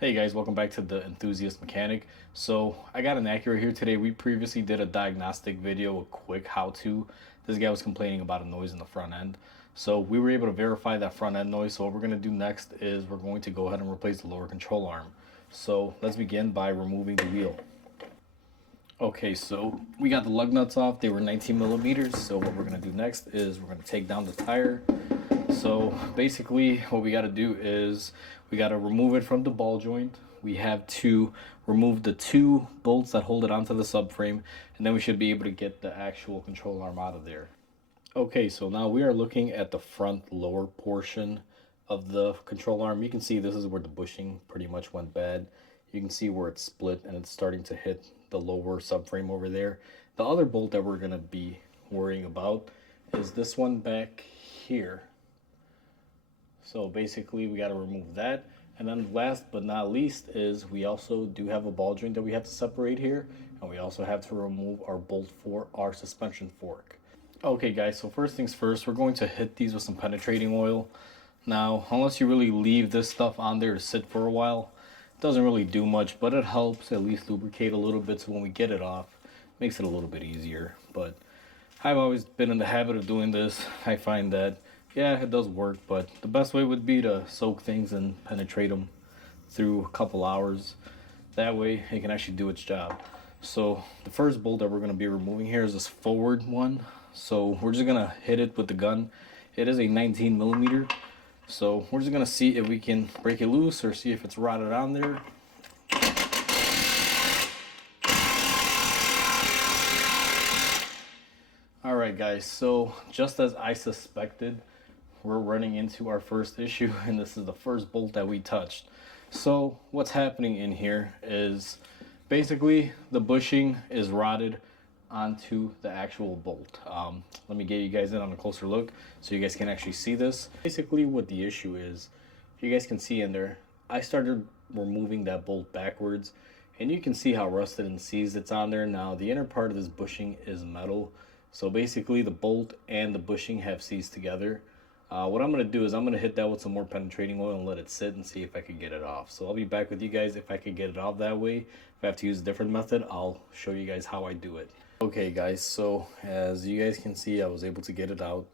Hey guys, welcome back to the Enthusiast Mechanic. So I got an Acura here today. We previously did a diagnostic video, a quick how-to. This guy was complaining about a noise in the front end. So we were able to verify that front end noise. So what we're going to do next is we're going to go ahead and replace the lower control arm. So let's begin by removing the wheel. Okay, so we got the lug nuts off. They were 19 millimeters. So what we're going to do next is we're going to take down the tire. So basically what we got to do is we got to remove it from the ball joint. We have to remove the two bolts that hold it onto the subframe, and then we should be able to get the actual control arm out of there. Okay, so now we are looking at the front lower portion of the control arm. You can see this is where the bushing pretty much went bad. You can see where it's split and it's starting to hit the lower subframe over there. The other bolt that we're going to be worrying about is this one back here. So basically we got to remove that. And then last but not least is we also do have a ball joint that we have to separate here. And we also have to remove our bolt for our suspension fork. Okay guys, so first things first, we're going to hit these with some penetrating oil. Now, unless you really leave this stuff on there to sit for a while, it doesn't really do much, but it helps at least lubricate a little bit, so when we get it off, it makes it a little bit easier. But I've always been in the habit of doing this. I find that yeah, it does work, but the best way would be to soak things and penetrate them through a couple hours. That way it can actually do its job. So the first bolt that we're going to be removing here is this forward one. So we're just going to hit it with the gun. It is a 19 millimeter. So we're just going to see if we can break it loose or see if it's rotted on there. Alright guys, so just as I suspected, we're running into our first issue, and this is the first bolt that we touched. So what's happening in here is basically the bushing is rotted onto the actual bolt. Let me get you guys in on a closer look so you guys can actually see this. Basically what the issue is, if you guys can see in there, I started removing that bolt backwards, and you can see how rusted and seized it's on there. Now the inner part of this bushing is metal, so basically the bolt and the bushing have seized together. What I'm going to do is I'm going to hit that with some more penetrating oil and let it sit and see if I can get it off. So I'll be back with you guys if I can get it off that way. If I have to use a different method, I'll show you guys how I do it. Okay guys, so as you guys can see, I was able to get it out.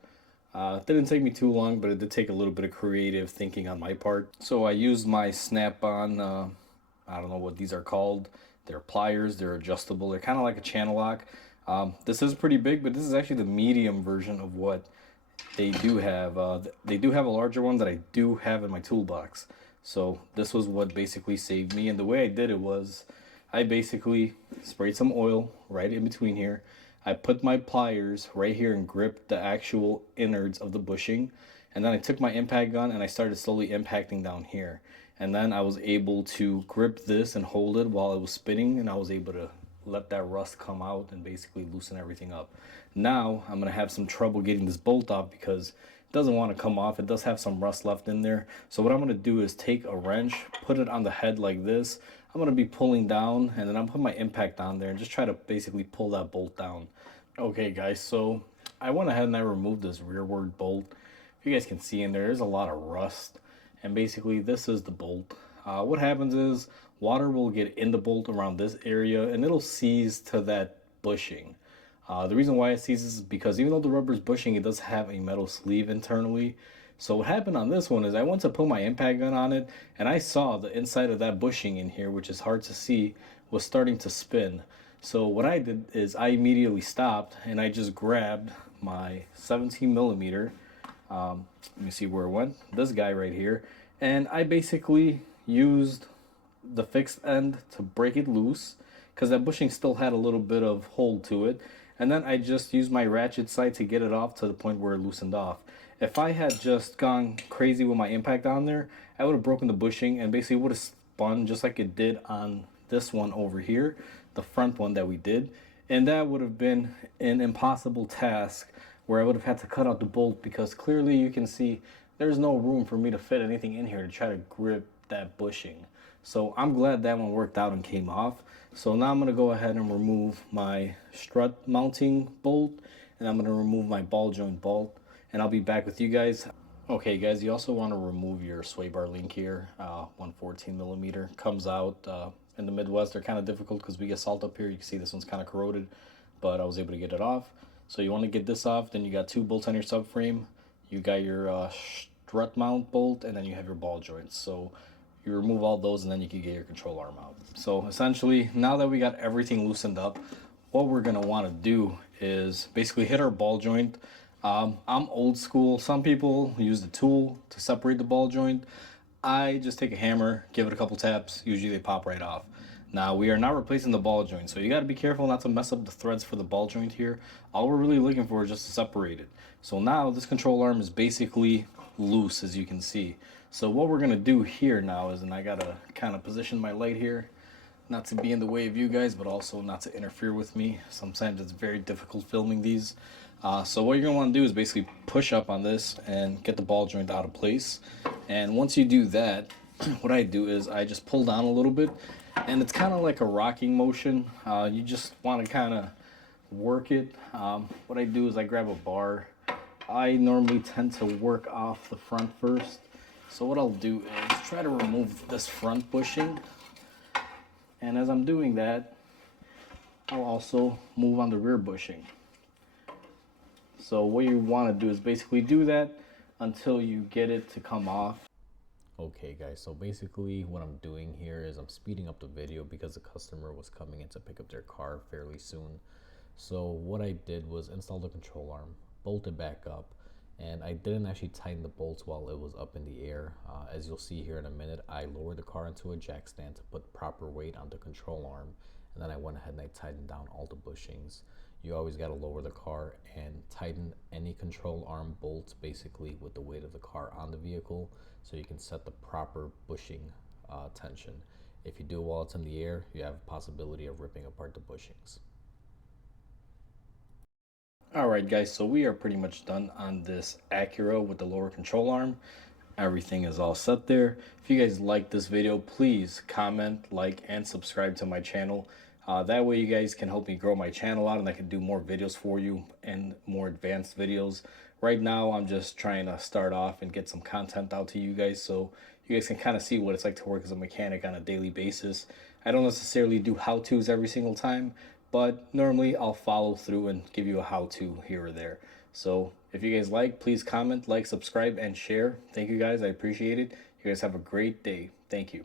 It didn't take me too long, but it did take a little bit of creative thinking on my part. So I used my snap-on, I don't know what these are called. They're pliers, they're adjustable. They're kind of like a channel lock. This is pretty big, but this is actually the medium version of what they do have. They do have a larger one that I do have in my toolbox. So this was what basically saved me. And the way I did it was I basically sprayed some oil right in between here. I put my pliers right here and gripped the actual innards of the bushing. And then I took my impact gun and I started slowly impacting down here. And then I was able to grip this and hold it while it was spinning, and I was able to let that rust come out and basically loosen everything up. Now I'm going to have some trouble getting this bolt off because it doesn't want to come off. It does have some rust left in there. So what I'm going to do is take a wrench, put it on the head like this. I'm going to be pulling down, and then I'm putting my impact on there and just try to basically pull that bolt down. Okay guys, so I went ahead and I removed this rearward bolt. If you guys can see in there's a lot of rust, and basically this is the bolt. What happens is water will get in the bolt around this area and it'll seize to that bushing. The reason why it seizes is because even though the rubber is bushing, it does have a metal sleeve internally. So what happened on this one is I went to put my impact gun on it, and I saw the inside of that bushing in here, which is hard to see, was starting to spin. So what I did is I immediately stopped and I just grabbed my 17 millimeter. Let me see where it went. This guy right here. And I basically used the fixed end to break it loose because that bushing still had a little bit of hold to it. And then I just used my ratchet side to get it off to the point where it loosened off. If I had just gone crazy with my impact on there, I would have broken the bushing and basically would have spun just like it did on this one over here, the front one that we did. And that would have been an impossible task where I would have had to cut out the bolt because clearly you can see there's no room for me to fit anything in here to try to grip that bushing. So I'm glad that one worked out and came off. So now I'm going to go ahead and remove my strut mounting bolt, and I'm going to remove my ball joint bolt, and I'll be back with you guys. Okay guys, you also want to remove your sway bar link here. 114 millimeter comes out in the Midwest. They're kind of difficult because we get salt up here. You can see this one's kind of corroded, but I was able to get it off. So you want to get this off. Then you got two bolts on your subframe. You got your strut mount bolt, and then you have your ball joints. So you remove all those, and then you can get your control arm out. So essentially, now that we got everything loosened up, what we're gonna want to do is basically hit our ball joint. I'm old school. Some people use the tool to separate the ball joint. I just take a hammer, give it a couple taps. Usually they pop right off. Now we are not replacing the ball joint, so you got to be careful not to mess up the threads for the ball joint here. All we're really looking for is just to separate it. So now this control arm is basically loose, as you can see. So what we're gonna do here now is, and I gotta kind of position my light here, not to be in the way of you guys, but also not to interfere with me. Sometimes it's very difficult filming these. So what you're gonna want to do is basically push up on this and get the ball joint out of place. And once you do that, what I do is I just pull down a little bit, and it's kind of like a rocking motion. You just want to kind of work it. What I do is I grab a bar. I normally tend to work off the front first. So what I'll do is try to remove this front bushing. And as I'm doing that, I'll also move on the rear bushing. So what you want to do is basically do that until you get it to come off. Okay guys, so basically what I'm doing here is I'm speeding up the video because the customer was coming in to pick up their car fairly soon. So what I did was install the control arm, bolt it back up, and I didn't actually tighten the bolts while it was up in the air. As you'll see here in a minute, I lowered the car into a jack stand to put proper weight on the control arm, and then I went ahead and I tightened down all the bushings. You always got to lower the car and tighten any control arm bolts basically with the weight of the car on the vehicle, so you can set the proper bushing tension. If you do it while it's in the air, you have a possibility of ripping apart the bushings. Alright guys, so we are pretty much done on this Acura with the lower control arm. Everything is all set there. If you guys like this video, please comment, like, and subscribe to my channel. That way you guys can help me grow my channel out, and I can do more videos for you and more advanced videos. Right now I'm just trying to start off and get some content out to you guys, so you guys can kind of see what it's like to work as a mechanic on a daily basis. I don't necessarily do how-tos every single time, but normally I'll follow through and give you a how-to here or there. So if you guys like, please comment, like, subscribe, and share. Thank you guys, I appreciate it. You guys have a great day. Thank you.